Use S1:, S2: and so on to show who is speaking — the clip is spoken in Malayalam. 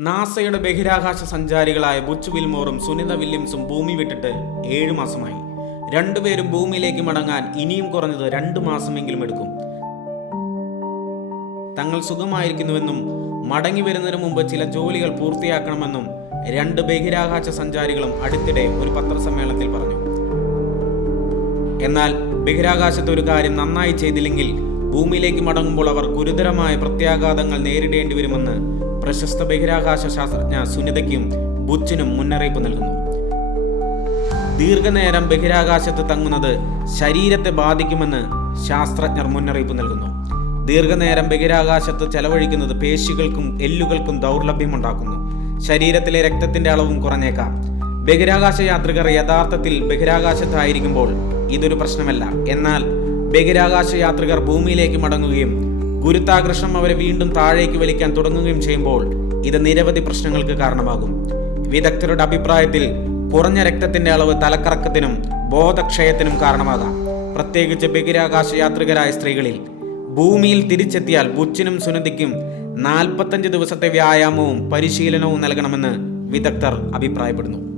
S1: നാസയുടെ ബഹിരാകാശ സഞ്ചാരികളായ ബുച്ച് വിൽമോറും സുനിത വില്യംസും ഭൂമി വിട്ടിട്ട് ഏഴു മാസമായി. രണ്ടുപേരും ഭൂമിയിലേക്ക് മടങ്ങാൻ ഇനിയും കുറഞ്ഞത് രണ്ടു മാസമെങ്കിലും എടുക്കും. തങ്ങൾ സുഖമായിരിക്കുന്നുവെന്നും മടങ്ങി വരുന്നതിന് മുമ്പ് ചില ജോലികൾ പൂർത്തിയാക്കണമെന്നും രണ്ട് ബഹിരാകാശ സഞ്ചാരികളും അടുത്തിടെ ഒരു പത്രസമ്മേളനത്തിൽ പറഞ്ഞു. എന്നാൽ ബഹിരാകാശത്ത് ഒരു കാര്യം നന്നായി ചെയ്തില്ലെങ്കിൽ ഭൂമിയിലേക്ക് മടങ്ങുമ്പോൾ അവർ ഗുരുതരമായ പ്രത്യാഘാതങ്ങൾ നേരിടേണ്ടി വരുമെന്ന് പ്രശസ്ത ബഹിരാകാശ ശാസ്ത്രജ്ഞ സുനിതയ്ക്കും ബുച്ചിനും മുന്നറിയിപ്പ് നൽകുന്നു. ദീർഘനേരം ബഹിരാകാശത്ത് തങ്ങുന്നത് ശരീരത്തെ ബാധിക്കുമെന്ന് ശാസ്ത്രജ്ഞർ മുന്നറിയിപ്പ് നൽകുന്നു. ദീർഘനേരം ബഹിരാകാശത്ത് ചെലവഴിക്കുന്നത് പേശികൾക്കും എല്ലുകൾക്കും ദൗർലഭ്യമുണ്ടാക്കുന്നു. ശരീരത്തിലെ രക്തത്തിന്റെ അളവും കുറഞ്ഞേക്കാം. ബഹിരാകാശ യാത്രികർ യഥാർത്ഥത്തിൽ ബഹിരാകാശത്തായിരിക്കുമ്പോൾ ഇതൊരു പ്രശ്നമല്ല. എന്നാൽ ബഹിരാകാശ യാത്രികർ ഭൂമിയിലേക്ക് മടങ്ങുകയും ഗുരുത്വാകർഷണം അവരെ വീണ്ടും താഴേക്ക് വലിക്കാൻ തുടങ്ങുകയും ചെയ്യുമ്പോൾ ഇത് നിരവധി പ്രശ്നങ്ങൾക്ക് കാരണമാകും. വിദഗ്ധരുടെ അഭിപ്രായത്തിൽ കുറഞ്ഞ രക്തത്തിന്റെ അളവ് തലക്കറക്കത്തിനും ബോധക്ഷയത്തിനും കാരണമാകാം. പ്രത്യേകിച്ച് ബഹിരാകാശ യാത്രികരായ സ്ത്രീകളിൽ. ഭൂമിയിൽ തിരിച്ചെത്തിയാൽ ബുച്ചിനും സുനന്ദിക്കും നാൽപ്പത്തഞ്ച് ദിവസത്തെ വ്യായാമവും പരിശീലനവും നൽകണമെന്ന് വിദഗ്ധർ അഭിപ്രായപ്പെടുന്നു.